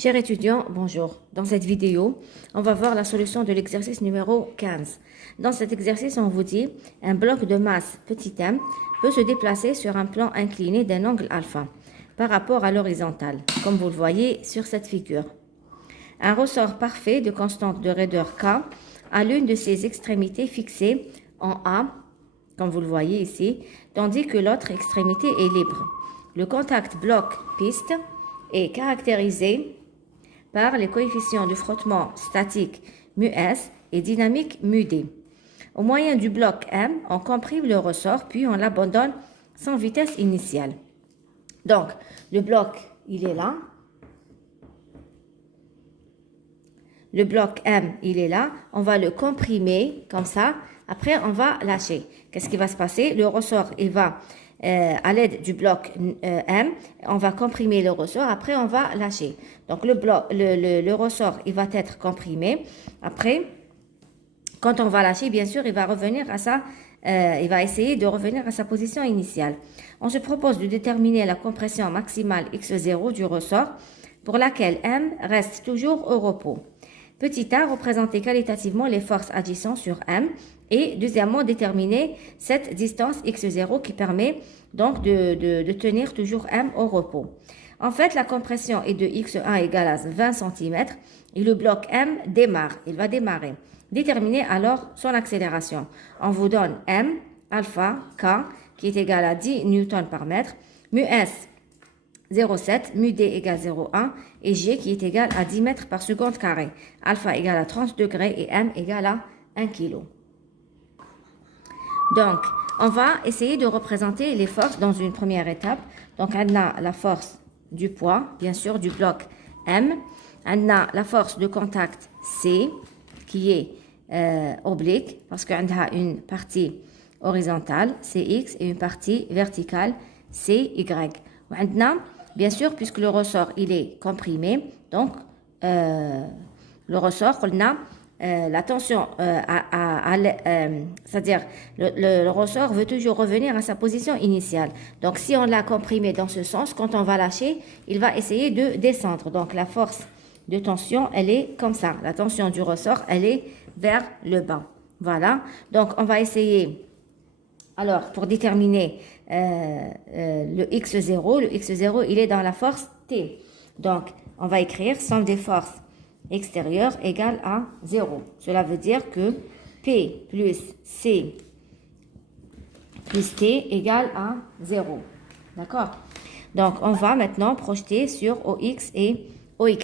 Chers étudiants, bonjour. Dans cette vidéo, on va voir la solution de l'exercice numéro 15. Dans cet exercice, on vous dit un bloc de masse petit m peut se déplacer sur un plan incliné d'un angle alpha par rapport à l'horizontale, comme vous le voyez sur cette figure. Un ressort parfait de constante de raideur K a l'une de ses extrémités fixée en A, comme vous le voyez ici, tandis que l'autre extrémité est libre. Le contact bloc-piste est caractérisé par les coefficients de frottement statique μS et dynamique μD. Au moyen du bloc M, on comprime le ressort puis on l'abandonne sans vitesse initiale. Donc, le bloc, il est là. Le bloc M, il est là. On va le comprimer comme ça. Après, on va lâcher. Qu'est-ce qui va se passer? Le ressort, il va, à l'aide du bloc M, on va comprimer le ressort. Après, on va lâcher. Donc, le ressort, il va être comprimé. Après, quand on va lâcher, bien sûr, il va revenir à il va essayer de revenir à sa position initiale. On se propose de déterminer la compression maximale x0 du ressort pour laquelle M reste toujours au repos. Petit a, représenter qualitativement les forces agissant sur M et deuxièmement, déterminer cette distance x0 qui permet donc de tenir toujours M au repos. En fait, la compression est de x1 égale à 20 cm et le bloc M démarre, il va démarrer. Déterminez alors son accélération. On vous donne M, alpha, K, qui est égal à 10 newtons par mètre, mu S, 0,7, mu D égale 0,1 et G qui est égal à 10 mètres par seconde carré. Alpha égale à 30 degrés et M égale à 1 kg. Donc, on va essayer de représenter les forces dans une première étape. Donc, on a la force du poids, bien sûr, du bloc M. On a la force de contact C qui est oblique parce qu'on a une partie horizontale, CX, et une partie verticale, CY. Maintenant, bien sûr, puisque le ressort il est comprimé, donc le ressort, on a la tension, c'est-à-dire le ressort veut toujours revenir à sa position initiale. Donc, si on l'a comprimé dans ce sens, quand on va lâcher, il va essayer de descendre. Donc, la force de tension, elle est comme ça. La tension du ressort, elle est vers le bas. Voilà. Donc, on va essayer, alors, pour déterminer le x0, il est dans la force T. Donc, on va écrire somme des forces extérieures égale à 0. Cela veut dire que P plus C plus T égale à 0. D'accord? Donc, on va maintenant projeter sur OX et OY.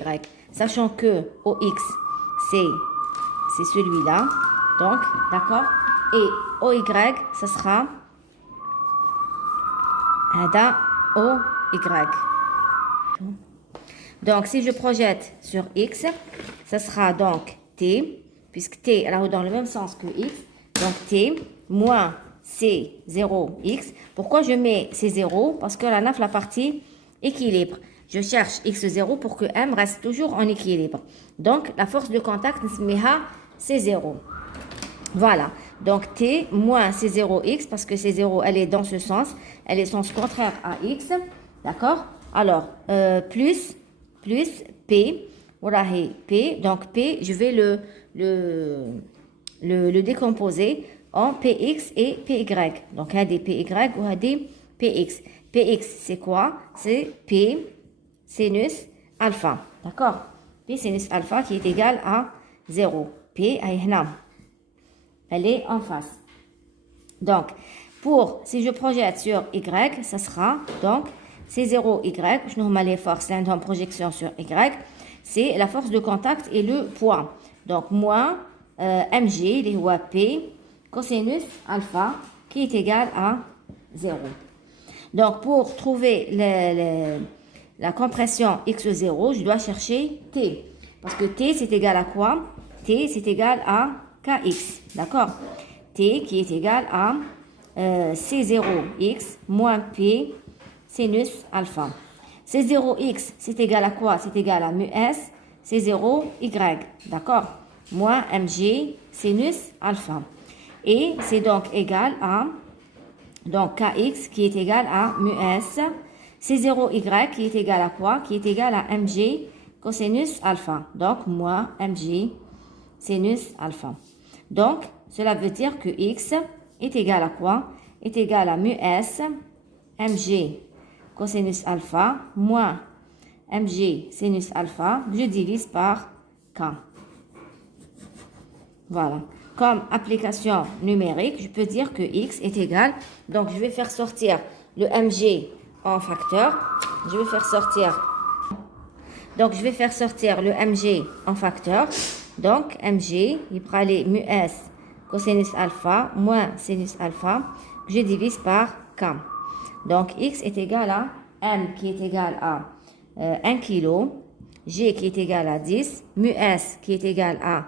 Sachant que OX, c'est celui-là. Donc, d'accord? Et OY, ce sera OY. Donc, si je projette sur X, ce sera donc T, puisque T est dans le même sens que X. Donc, T moins C0X. Pourquoi je mets C0? Parce que là, on a la partie équilibre. Je cherche x0 pour que M reste toujours en équilibre. Donc, la force de contact, C0. Voilà. Donc, T moins C0x, parce que C0, elle est dans ce sens. Elle est sens contraire à X. D'accord? Alors, plus P. Voilà, P. Donc, P, je vais le décomposer en PX et PY. Donc, il y a des PY ou il y a des PX. PX, c'est quoi? C'est P sinus alpha. D'accord? P sinus alpha qui est égal à 0. P, elle est en face. Donc, si je projette sur Y, ça sera donc C0Y. Je nomme les forces en projection sur Y. C'est la force de contact et le poids. Donc, moins mg, les P, cosinus alpha, qui est égal à 0. Donc, pour trouver la compression x0, je dois chercher T. Parce que T, c'est égal à quoi? T, c'est égal à Kx. D'accord? T qui est égal à C0x moins P sinus alpha. C0x, c'est égal à quoi? C'est égal à mu S, C0y. D'accord? Moins mg sinus alpha. Et c'est donc égal à donc Kx qui est égal à mu S, C0y qui est égal à quoi? Qui est égal à mg cosinus alpha. Donc, moins mg sinus alpha. Donc, cela veut dire que x est égal à quoi? Est égal à mu s mg cosinus alpha moins mg sinus alpha. Je divise par k. Voilà. Comme application numérique, je peux dire que x est égal. Donc, je vais faire sortir le mg en facteur. Je vais faire sortir. Donc, je vais faire sortir le mg en facteur. Donc, mg, il prend les mu s cosinus alpha moins sinus alpha. Je divise par k. Donc, x est égal à m qui est égal à 1 kg, g qui est égal à 10, mu s qui est égal à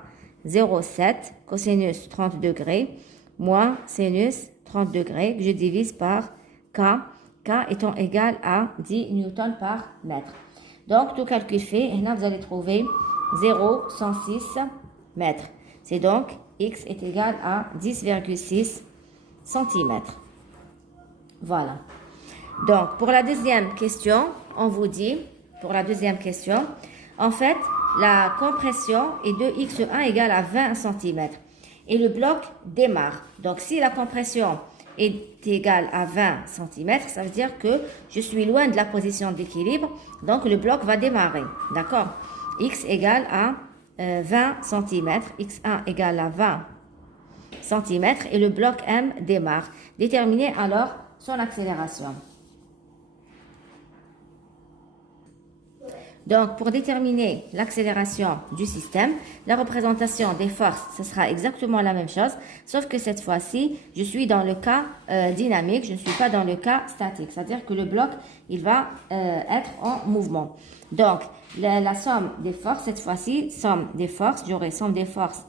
0,7 cosinus 30 degrés moins sinus 30 degrés que je divise par k, k étant égal à 10 newtons par mètre. Donc, tout calcul fait, et là vous allez trouver 0,106 mètres. C'est donc x est égal à 10,6 cm. Voilà. Donc, pour la deuxième question, on vous dit, pour la deuxième question, en fait, la compression est de x1 égale à 20 cm. Et le bloc démarre. Donc, si la compression est égale à 20 cm, ça veut dire que je suis loin de la position d'équilibre. Donc, le bloc va démarrer. D'accord? X égale à 20 cm. X1 égale à 20 cm. Et le bloc M démarre. Déterminez alors son accélération. Donc, pour déterminer l'accélération du système, la représentation des forces, ce sera exactement la même chose, sauf que cette fois-ci, je suis dans le cas dynamique, je ne suis pas dans le cas statique. C'est-à-dire que le bloc, il va être en mouvement. Donc, la somme des forces, cette fois-ci, somme des forces, j'aurai somme des forces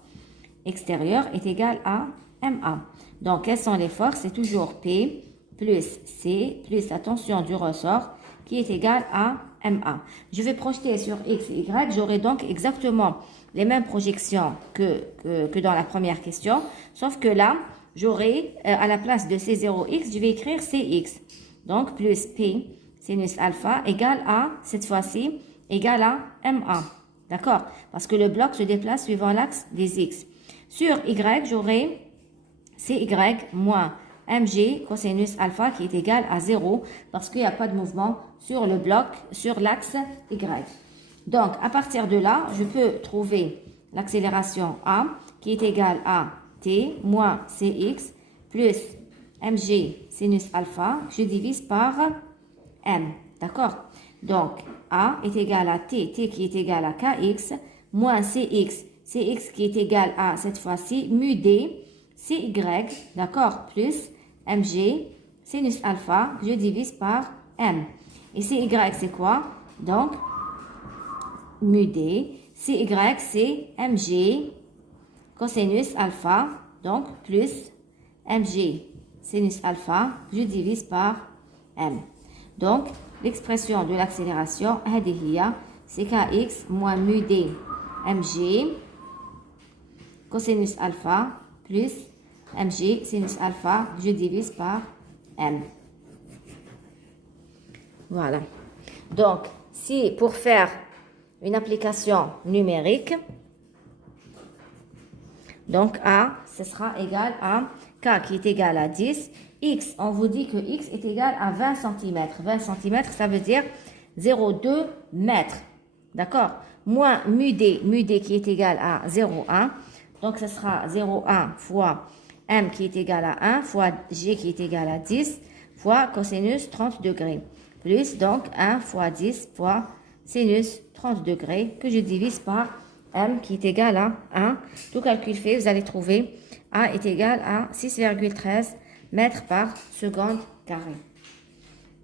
extérieures est égale à MA. Donc, quelles sont les forces? C'est toujours P plus C plus la tension du ressort qui est égale à MA. Je vais projeter sur X et Y. J'aurai donc exactement les mêmes projections que dans la première question. Sauf que là, j'aurai à la place de C0X, je vais écrire CX. Donc, plus P sinus alpha égale à, cette fois-ci, égale à MA. D'accord? Parce que le bloc se déplace suivant l'axe des X. Sur Y, j'aurai CY moins mg cosinus alpha qui est égal à 0 parce qu'il n'y a pas de mouvement sur le bloc, sur l'axe y. Donc, à partir de là, je peux trouver l'accélération A qui est égale à t moins cx plus mg sinus alpha que je divise par m. D'accord? Donc, A est égal à t, t qui est égal à kx moins cx, cx qui est égal à, cette fois-ci, mu d, cy, d'accord, plus mg sinus alpha, je divise par m. Et cy, c'est quoi? Donc, mu d, cy, c'est mg cosinus alpha, donc plus mg sinus alpha, je divise par m. Donc, l'expression de l'accélération, c'est kx moins mu d mg cosinus alpha plus mg sinus alpha, je divise par m. Voilà. Donc, si pour faire une application numérique, donc A, ce sera égal à K qui est égal à 10. X, on vous dit que X est égal à 20 cm. 20 cm, ça veut dire 0,2 mètres. D'accord? Moins mu D qui est égal à 0,1. Donc, ce sera 0,1 fois M qui est égal à 1 fois G qui est égal à 10 fois cosinus 30 degrés. Plus donc 1 fois 10 fois sinus 30 degrés que je divise par M qui est égal à 1. Tout calcul fait, vous allez trouver A est égal à 6,13 mètres par seconde carré.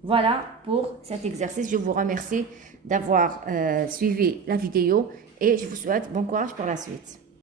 Voilà pour cet exercice. Je vous remercie d'avoir suivi la vidéo et je vous souhaite bon courage pour la suite.